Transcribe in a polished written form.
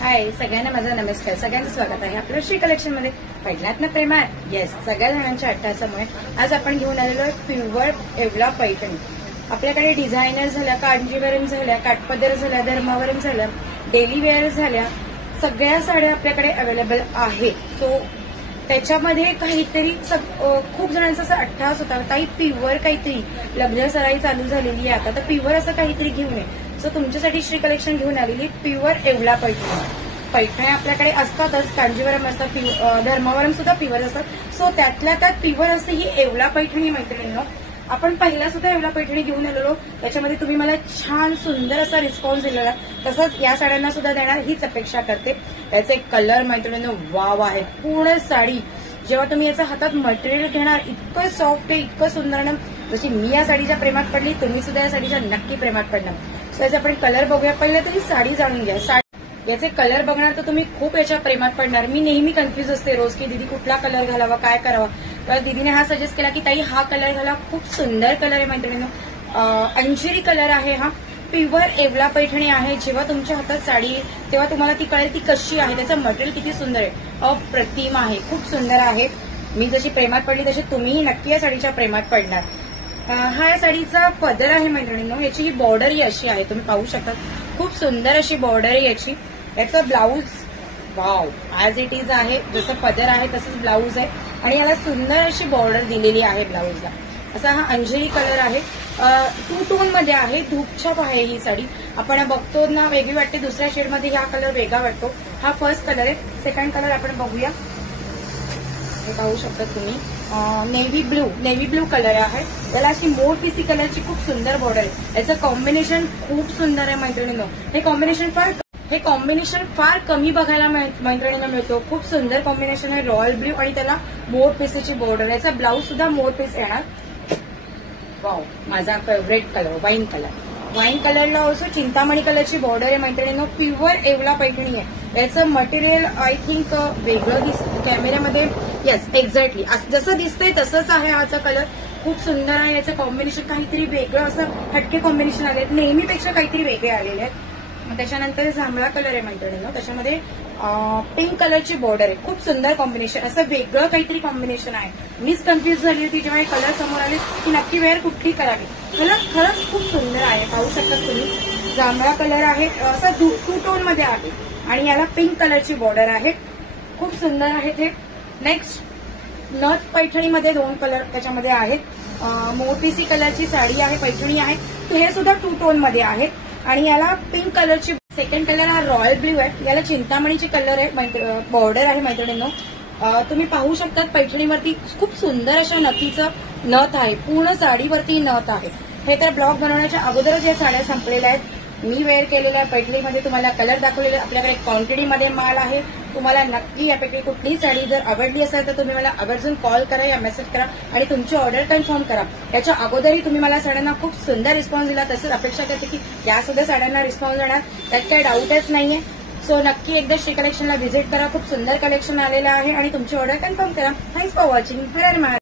हाय सगळ्यांना माझा नमस्कार. सगळ्यांचं स्वागत आहे आपल्या श्री कलेक्शन मध्ये. पहिल्यात ना प्रेम आहे. येस, सगळ्या जणांच्या अट्टासामुळे आज आपण घेऊन आलेलो प्युअर येवला पैठणी. आपल्याकडे डिझायनर झाल्या, कांजीवरम झाल्या, काठपदर झाल्या, धर्मावरम झाल्या, डेली वेअर झाल्या, सगळ्या साड्या आपल्याकडे अवेलेबल आहेत. सो त्याच्यामध्ये काहीतरी खूप जणांचा असा अट्टास होता, काही प्युअर काहीतरी लग्न सराई चालू झालेली आहे आता, तर प्युअर असं काहीतरी घेऊन ये. सो तुमच्यासाठी श्री कलेक्शन घेऊन आलेली प्युअर येवला पैठणी. पैठण्या आपल्याकडे असतातच, कांजीवरम असतात, धर्मावरम सुद्धा प्युअर असतात. सो त्यातल्या त्यात प्युअर असते ही येवला पैठणी. मैत्रिणींनो, आपण पहिला सुद्धा येवला पैठणी घेऊन आलेलो, त्याच्यामध्ये तुम्ही मला छान सुंदर असा रिस्पॉन्स दिलेला. तसंच या साड्यांना सुद्धा देणार हीच अपेक्षा करते. त्याचे कलर मैत्रिणींनो वाव आहे. पूर्ण साडी जेव्हा तुम्ही याचा हातात मटेरियल घेणार, इतकं सॉफ्ट आहे, इतकं सुंदर ना. जशी मी या साडीच्या प्रेमात पडली, तुम्ही सुद्धा या साडीच्या नक्की प्रेमात पडणार. सो याचे आपण कलर बघूया. पहिले तुम्ही साडी जाणून घ्या. याचे कलर बघणार तर तुम्ही खूप याच्या प्रेमात पडणार. मी नेहमी कन्फ्युज असते रोज की दीदी कुठला कलर घालावा, काय करावा. तर दीदीने हा सजेस्ट केला की ताई हा कलर घाला. खूप सुंदर कलर आहे मैत्रिणींनो. अंजिरी कलर आहे हा. प्युअर येवला पैठणी आहे. जेव्हा तुमच्या हातात साडी तेव्हा तुम्हाला ती कळेल ती कशी आहे, त्याचं मटेरियल किती सुंदर आहे. अप्रतिम आहे, खूप सुंदर आहे. मी जशी प्रेमात पडली तशी तुम्हीही नक्की या साडीच्या प्रेमात पडणार. हा या साडीचा पदर आहे मैत्रिणींनो. याची ही बॉर्डर ही अशी आहे, तुम्ही पाहू शकता. खूप सुंदर अशी बॉर्डर आहे याची. याचं blouse wow as it is आहे. जसं पदर आहे तसंच ब्लाऊज आहे आणि याला सुंदर अशी बॉर्डर दिलेली आहे ब्लाऊजला. असा हा अंजली कलर आहे. 2 टोन मध्ये आहे. धूपछाप आहे ही साडी. आपण बघतो ना, वेगळी वाटते. दुसऱ्या शेडमध्ये हा कलर वेगळा वाटतो. हा फर्स्ट कलर आहे. सेकंड कलर आपण बघूया. हे पाहू शकता तुम्ही. नेव्ही ब्लू कलर आहे. त्याला अशी मोरपिसी कलरची खूप सुंदर बॉर्डर आहे. याचं कॉम्बिनेशन खूप सुंदर आहे मैत्रिणींनो. हे कॉम्बिनेशन फार कमी बघायला मैत्रिणींना मिळतो. खूप सुंदर कॉम्बिनेशन आहे. रॉयल ब्ल्यू आणि त्याला मोरपिसीची बॉर्डर. याचा ब्लाऊज सुद्धा मोरपीस येणार. वाव, माझा favourite colour wine colour. Wine कलरला ऑल्सो चिंतामणी कलरची बॉर्डर आहे मैत्रिणींनो. प्युअर येवला पैठणी आहे. याचं मटेरियल आय थिंक वेगळं दिसतं कॅमेऱ्यामध्ये. येस, एक्झॅक्टली जसं दिसतंय तसंच आहे. हाचा कलर खूप सुंदर आहे. याचं कॉम्बिनेशन काहीतरी वेगळं असं हटके कॉम्बिनेशन आले आहेत. नेहमीपेक्षा काहीतरी वेगळे आलेले आहेत. त्याच्यानंतर जांभळा कलर आहे मैत्रिणींनो. त्याच्यामध्ये पिंक कलरची बॉर्डर आहे. खूप सुंदर कॉम्बिनेशन, असं वेगळं काहीतरी कॉम्बिनेशन आहे. मीच कन्फ्युज झाली होती जेव्हा हे कलर समोर आले की नक्की वेअर कुठली करावी. कलर खरंच खूप सुंदर आहे. पाहू शकता तुम्ही. जांभळा कलर आहे. असा 2 टोन मध्ये आहे आणि याला पिंक कलरची बॉर्डर आहे. खूप सुंदर आहे ते. नेक्स्ट नथ पैठणीमध्ये 2 कलर त्याच्यामध्ये आहेत. मोरपिसी कलरची साडी आहे, पैठणी आहे. हे सुद्धा 2 टोन मध्ये आहे आणि याला पिंक कलरची. सेकंड कलर हा रॉयल ब्ल्यू आहे. याला चिंतामणीची कलर आहे, बॉर्डर आहे मैत्रिणींनो. तुम्ही पाहू शकता पैठणीवरती खूप सुंदर अशा नथीचं नथ आहे. पूर्ण साडीवरती नथ आहे. हे तर ब्लॉग बनवण्याच्या अगोदरच या साड्या संपलेल्या आहेत. मी वेअर केलेल्या पैठणीमध्ये तुम्हाला कलर दाखवलेले. आपल्याकडे क्वांटिटीमध्ये माल आहे. तुम्हाला नक्की यापैकी कुठलीही साडी जर आवडली असेल तर तुम्ही मला आवर्जून कॉल करा या मेसेज करा आणि तुमची ऑर्डर कन्फर्म करा. याच्या अगोदरही तुम्ही मला साड्यांना खूप सुंदर रिस्पॉन्स दिला. तसंच अपेक्षा करते की या सुद्धा साड्यांना रिस्पॉन्स देणार, त्यात काही डाऊटच नाहीये. सो नक्की एकदा श्री कलेक्शनला व्हिजिट करा. खूप सुंदर कलेक्शन आलेलं आहे आणि तुमची ऑर्डर कन्फर्म करा. Thanks for watching. Her her Mahadev.